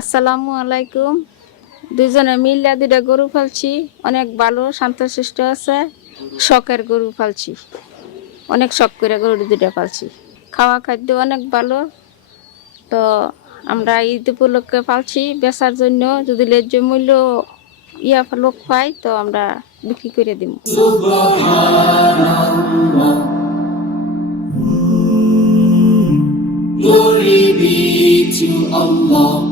আসসালামু আলাইকুম। দুজনে মিল্লা দুটা গরু ফালছি, অনেক ভালো শান্ত শান্তশিষ্ট আছে, শখের গরু ফালছি। অনেক শখ করে গরু দুটা পালছি খাওয়া খাদ্য অনেক ভালো, তো আমরা ঈদ উপলক্ষে পালছি বেচার জন্য যদি ন্যায্য মূল্য ইয়া লোক পাই তো আমরা বিক্রি করে দিব Glory be to Allah.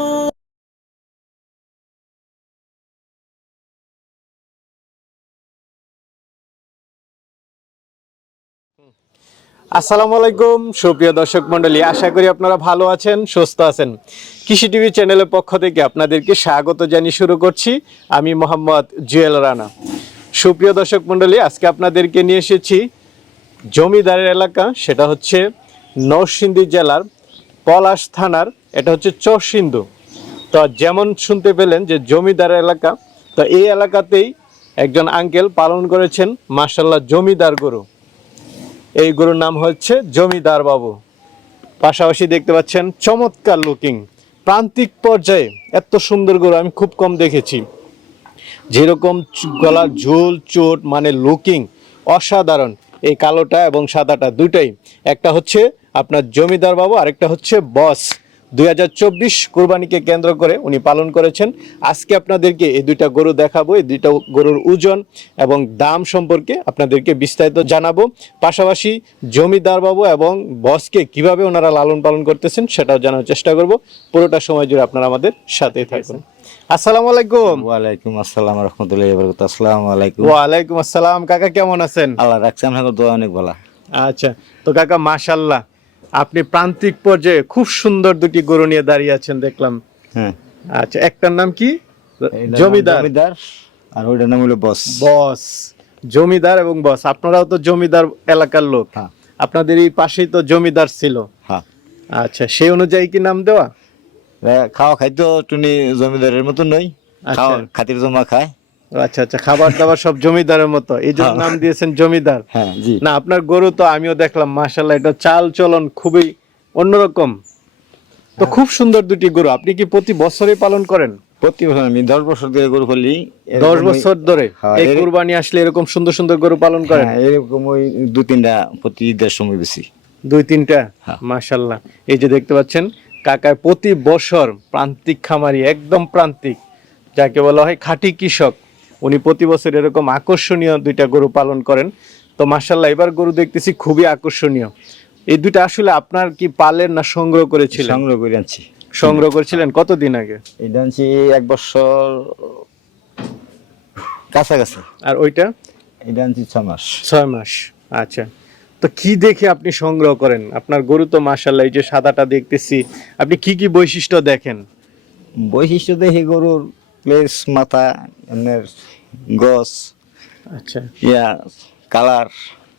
আসসালামু আলাইকুম, সুপ্রিয় দর্শক মন্ডলী আশা করি আপনারা ভালো আছেন, সুস্থ আছেন। কৃষি টিভি চ্যানেলের পক্ষ থেকে আপনাদেরকে স্বাগত জানিয়ে শুরু করছি। আমি মোহাম্মদ জুয়েল রানা। সুপ্রিয় দর্শক মন্ডলী আজকে আপনাদেরকে নিয়ে এসেছি জমিদারের এলাকা, সেটা হচ্ছে নরসিংদী জেলার পলাশ থানার, এটা হচ্ছে চরসিন্ধু তো যেমন শুনতে পেলেন যে জমিদার এলাকা, তো এই এলাকাতেই একজন আঙ্কেল পালন করেছেন মার্শাল্লাহ জমিদার গরু। এই গরুর নাম হচ্ছে জমিদার বাবু। পাশাপাশি দেখতে পাচ্ছেন চমৎকার লুকিং প্রান্তিক পর্যায়ে এত সুন্দর গরু আমি খুব কম দেখেছি। যেরকম গলা ঝোল চোট মানে লুকিং অসাধারণ। এই কালোটা এবং সাদাটা দুইটাই। একটা হচ্ছে আপনার জমিদার বাবু, আরেকটা হচ্ছে বস দুই হাজার চব্বিশ কোরবানিকে কেন্দ্র করে উনি পালন করেছেন। আজকে আপনাদেরকে এই দুইটা গরু দেখাবো এই দুইটা গরুর ওজন এবং দাম সম্পর্কে আপনাদেরকে বিস্তারিত জানাব। পাশাপাশি জমিদার বাবু এবং বসকে কীভাবে ওনারা লালন পালন করতেছেন সেটাও জানার চেষ্টা করব। পুরোটা সময় জুড়ে আপনারা আমাদের সাথেই থাকুন। আসসালামু আলাইকুম। ওয়ালাইকুম আসসালাম রহমতুল্লাহ বরকত আসসালামু আলাইকুম। ওয়ালাইকুম আসসালাম। কাকা কেমন আছেন? আল্লাহ রাখছে আপনাকে দোয়া অনেক ভালো। আচ্ছা তো কাকা মাশাল্লাহ আপনি প্রান্তিক পর্যায়ে খুব সুন্দর দুটি গরু নিয়ে দাঁড়িয়ে আছেন দেখলাম। হ্যাঁ। আচ্ছা একটার নাম কি? জমিদার। জমিদার আর ওইটার নাম হলো বস। বস। জমিদার এবং বস। আপনারাও তো জমিদার এলাকার লোক। হ্যাঁ। আপনাদের এই পাশেই তো জমিদার ছিল। হ্যাঁ। আচ্ছা সেই অনুযায়ী কি নাম দেওয়া? খাওয়া খাইতো টুনি জমিদারের মতো নই। আচ্ছা। খাওয়া খাতির জমা খায়। আচ্ছা আচ্ছা খাবার দাবার সব জমিদারের মতো। এই জন্য হ্যাঁ। নাম দিয়েছেন জমিদার। হ্যাঁ জি। না আপনার গরু তো আমিও দেখলাম মাশাল্লাহ এটা চাল চলন খুবই অন্যরকম। তো খুব সুন্দর দুটি গরু আপনি কি প্রতি বছরই পালন করেন? প্রতি বছর আমি দশ বছর ধরে গরু করলি দশ বছর ধরে হ্যাঁ, এই কুরবানি আসলে এরকম সুন্দর সুন্দর গরু পালন করেন? হ্যাঁ, এরকম ওই দু তিনটা প্রতি ঈদের সময় বেশি। দুই তিনটা? হ্যাঁ। মাশাল্লাহ এই যে দেখতে পাচ্ছেন কাকায় প্রতি বছর প্রান্তিক খামারি একদম প্রান্তিক যাকে বলা হয় খাঁটি কৃষক। উনি প্রতি বছর এরকম আকর্ষণীয় দুইটা গরু পালন করেন। তো মার্শাল্লাহ এবার গরু দেখতেছি খুবই আকর্ষণীয়। এই দুইটা আসলে আপনার কি পালেন না সংগ্রহ করেছিলেন? সংগ্রহ করে আনছি। সংগ্রহ করেছিলেন কতদিন আগে? এটা আনছি এক বছর কাছাকাছি। আর ওইটা? এটা আনছি ছয় মাস। ছয় মাস আচ্ছা। তো কি দেখে আপনি সংগ্রহ করেন? আপনার গরু তো মাশাল্লাহ এই যে সাদাটা দেখতেছি। আপনি কি কি বৈশিষ্ট্য দেখেন? বৈশিষ্ট্য দেখে গরুর প্লেস মাথা এমনের গছ আচ্ছা। ইয়া কালার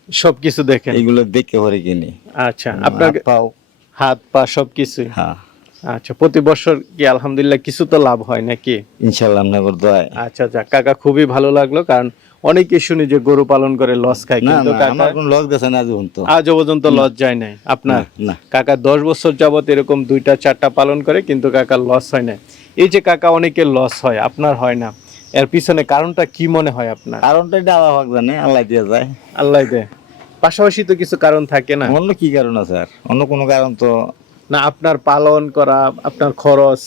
সবকিছু দেখেন? এইগুলো দেখে পরে কিনি। আচ্ছা আপনার পাও। হাত পা সবকিছু হ্যাঁ। আচ্ছা প্রতি বছর কি আলহামদুলিল্লাহ কিছু তো লাভ হয় নাকি? ইনশাল্লাহ আপনার দোয়ায়। আচ্ছা আচ্ছা কাকা খুবই ভালো লাগল কারণ অনেকে শুনি যে গরু পালন করে লস খায় কিন্তু কাকা কোন লস গেছে না আজ পর্যন্ত। আজও পর্যন্ত লস যায় নাই। আপনার না কাকা দশ বছর যাবত এরকম দুইটা চারটা পালন করে কিন্তু কাকার লস হয় না এই যে কাকা অনেকের লস হয় আপনার হয় না। এর পিছনে কারণটা কি মনে হয় আপনার? কারণটা এটা আল্লাহ পাক জানে আল্লাহ দিয়ে যায়। আল্লাহ দেয়। পাশাপাশি তো কিছু কারণ থাকে না। অন্য কি কারণ আছে আর? অন্য কোনো কারণ তো না আপনার পালন করা আপনার খরচ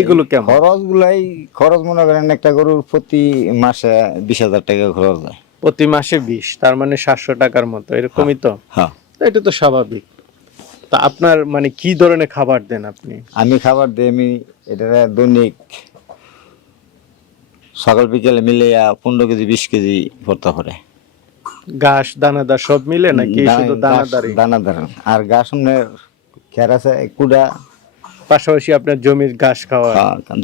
এগুলো কেমন? খরচ গুলাই খরচ মনে করেন একটা গরুর প্রতি মাসে বিশ হাজার টাকা খরচ হয়। প্রতি মাসে বিশ তার মানে সাতশো টাকার মতো এরকমই তো? হ্যাঁ। তো এটা তো স্বাভাবিক। তা আপনার মানে কি ধরনের খাবার দেন আপনি? আমি খাবার দিই আমি এটা দৈনিক সকাল বিকেলে মিলে পনেরো কেজি বিশ কেজি ভর্তা করে। ঘাস দানাদার সব মিলে নাকি শুধু দানাদারি দানাদার আর ঘাস আপনার খের আছে কুড়া। পাশাপাশি আপনার জমির ঘাস খাওয়া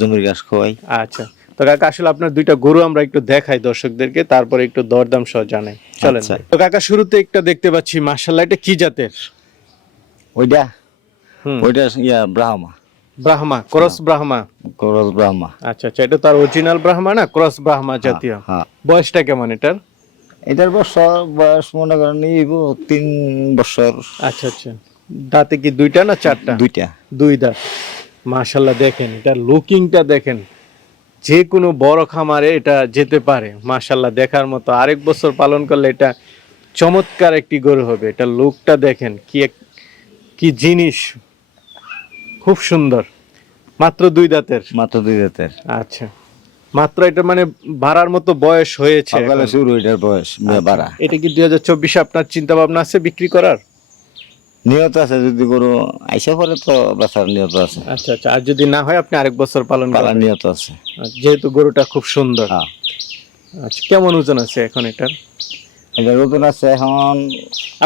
জমির ঘাস খাওয়াই। আচ্ছা তো কাকা আসলে আপনার দুইটা গরু আমরা একটু দেখাই দর্শকদেরকে তারপরে একটু দরদাম সহ জানাই। চলেন আচ্ছা। তো কাকা শুরুতে একটা দেখতে পাচ্ছি মাশাল্লাহ এটা কি জাতের? ওইটা ওইটা ইয়া ব্রাহ্মা। ব্রাহ্মা ক্রস ব্রাহ্মা। করজ ব্রাহ্মা। আচ্ছা আচ্ছা এটা তার অরিজিনাল ব্রাহ্মা না? ক্রস ব্রাহ্মা জাতীয়। হ্যাঁ। বয়সটা কেমন এটার? এটার বছর বয়স মনে করেন তিন বছর। আচ্ছা আচ্ছা। দাঁতে কি দুইটা না চারটা? দুইটা। দুই দাঁত। মাশাল্লাহ দেখেন এটার লুকিংটা দেখেন। যে কোনো বড় খামারে এটা যেতে পারে। মাশাল্লাহ দেখার মতো আরেক বছর পালন করলে এটা চমৎকার একটি গরু হবে। এটা লুকটা দেখেন কি এক- কি জিনিস? খুব সুন্দর। মাত্র দুই দাঁতের? মাত্র দুই দাঁতের। আচ্ছা। মাত্র এটা মানে বাড়ার মতো বয়স হয়েছে শুরু এটার বয়স বাড়া। এটা কি দুই হাজার চব্বিশে আপনার চিন্তা ভাবনা আছে বিক্রি করার? নিয়ত আছে যদি গরু আইসা পরে তো বেচার নিয়ত আছে। আচ্ছা আচ্ছা। আর যদি না হয় আপনি আরেক বছর পালন করবেন। নিয়ত আছে। আচ্ছা, যেহেতু গরুটা খুব সুন্দর। হ্যাঁ। আচ্ছা কেমন ওজন আছে এখন এটার? ওজন আছে এখন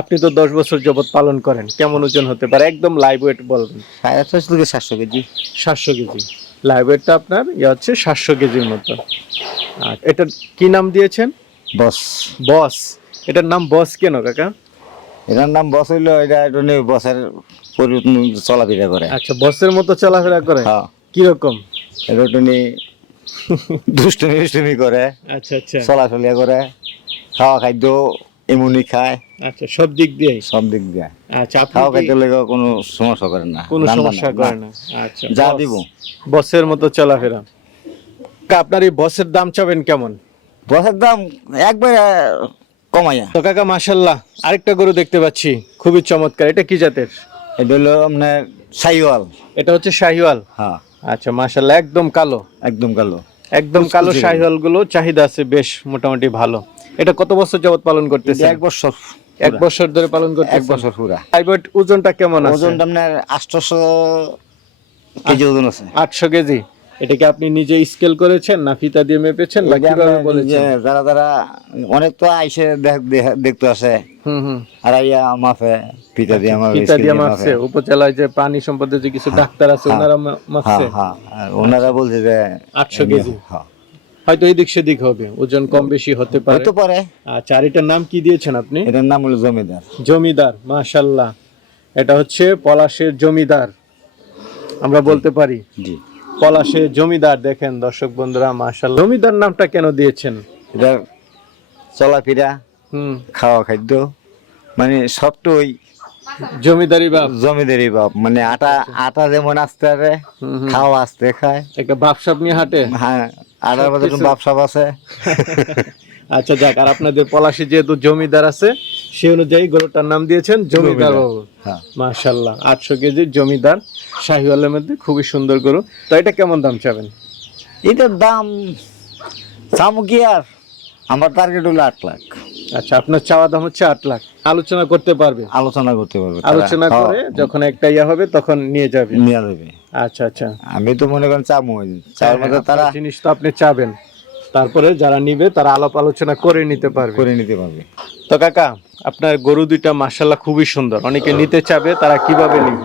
আপনি তো দশ বছর যাবত পালন করেন কেমন ওজন হতে পারে? একদম লাইভ ওয়েট বলবেন। সাড়ে ছয়শো থেকে সাতশো কেজি? সাতশো কেজি। লাইভ ওয়েটটা আপনার ইয়ে হচ্ছে সাতশো কেজির মতো। আর এটার কি নাম দিয়েছেন? বস। বস। এটার নাম বস কেন কাকা? এটার নাম বস হইল এটা একটু বসের পরিবর্তন চলাফেরা করে। আচ্ছা বসের মতো চলাফেরা করে? হ্যাঁ। কীরকম এটা দুষ্টুমি দুষ্টুমি করে আচ্ছা আচ্ছা। চলাচলিয়া করে। খাওয়া খাদ্য এমনি খায়। আচ্ছা সব দিক দিয়ে সব দিক দিয়ে। আচ্ছা খাওয়া খাদ্য লেগে কোনো সমস্যা করে না কোনো সমস্যা করে না। আচ্ছা যা দিব। বসের মতো চলাফেরা। আপনার এই বসের দাম চাবেন কেমন? বসের দাম একবার কমাইয়া। তো কাকা মাশাল্লাহ আরেকটা গরু দেখতে পাচ্ছি খুবই চমৎকার। এটা কি জাতের? এটা হলো আপনার সাইওয়াল এটা হচ্ছে শাহিওয়াল? হ্যাঁ। আচ্ছা মাশাল্লাহ একদম কালো। একদম কালো। একদম কালো শাহিওয়ালগুলো চাহিদা আছে বেশ মোটামুটি ভালো। এটা কত বছর যাবত পালন করতেছে এক বছর এক বছর ধরে পালন করতে এক বছর পুরা। প্রাইভেট ওজনটা কেমন আছে? ওজনটা আপনার আটশোশো কেজি ওজন আছে। আটশো কেজি। এটা কি আপনি নিজে স্কেল করেছেন না ফিতা দিয়ে মেপেছেন বা কীভাবে বলেছেন? যারা যারা অনেক তো আইসে দেখ- দেখ- দেখতে আসে। হুম হুম। আর আইয়া মাফে পিতা দিয়ে আমার ফিতা দিয়ে মাপছে উপজেলায় যে প্রাণী সম্পদের যে কিছু ডাক্তার আছে ওনারা মা- মাপছে হ্যাঁ হ্যাঁ। ওনারা বলছে যে 800 কেজি। হ্যাঁ। হয়তো এদিক সেদিক হবে ওজন কম বেশি হতে পারে। হতে পারে। আচ্ছা আর এটার নাম কি দিয়েছেন আপনি? এটার নাম হলো জমিদার। জমিদার মাশাল্লাহ এটা হচ্ছে পলাশের জমিদার আমরা বলতে পারি। জি। পলাশের জমিদার দেখেন দর্শক বন্ধুরা মাশাল্লাহ জমিদার নামটা কেন দিয়েছেন? এটা চলাফেরা হুম। খাওয়া খাদ্য মানে সবটাই জমিদারি বাপ। জমিদারি বাপ মানে আটা আটা যেমন আস্তে আরে। খাওয়া আসতে খায়। একটা বাপসাপ নিয়ে হাঁটে? হ্যাঁ মধ্যে সবকিছু। বাপসাপ আছে। আচ্ছা যাক আর আপনাদের পলাশে যেহেতু জমিদার আছে সে অনুযায়ী গরুটার নাম দিয়েছেন জমিদার বাবু। হ্যাঁ। মাশাল্লাহ আটশো কেজির জমিদার শাহিওয়ালের মধ্যে খুবই সুন্দর গরু। তো এটা কেমন দাম চাবেন? এটার দাম চামুকি আর আমার টার্গেট হলো আট লাখ। আচ্ছা আপনার চাওয়া দাম হচ্ছে আট লাখ। আলোচনা করতে পারবে। আলোচনা করতে পারবে আলোচনা হ্যাঁ, করে যখন একটা ইয়া হবে তখন নিয়ে যাবে। নেওয়া যাবে। আচ্ছা আচ্ছা। আমি তো মনে করেন চামু চার মধ্যে তারা জিনিস তো আপনি চাবেন। তারপরে যারা নিবে তারা আলাপ আলোচনা করে নিতে পারবে। করে নিতে পারবে। তো কাকা আপনার গরু দুইটা মার্শাল্লাহ খুবই সুন্দর। অনেকে নিতে চাবে তারা কীভাবে নিবে?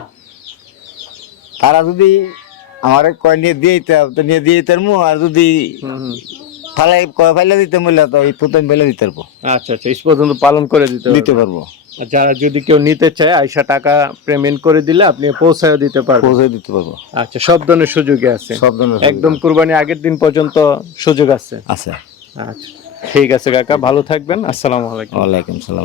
তারা যদি আমার কয় নিয়ে দিয়ে নিয়ে দিয়ে দিতে পারব। আর যদি ফালাই ফাইলে দিতে বললে তো এই প্রথম ফেলে দিতে পারব। আচ্ছা আচ্ছা এই পর্যন্ত পালন করে দিতে দিতে পারব। যারা যদি কেউ নিতে চায় আইসা টাকা পেমেন্ট করে দিলে আপনি পৌঁছায় দিতে পারবেন। পৌঁছে দিতে পারব। আচ্ছা সব ধরনের সুযোগই আছে। সব ধরনের একদম কুরবানি আগের দিন পর্যন্ত সুযোগ আছে। আছে। আচ্ছা ঠিক আছে কাকা ভালো থাকবেন। আসসালামু আলাইকুম। ওয়ালাইকুম সালাম।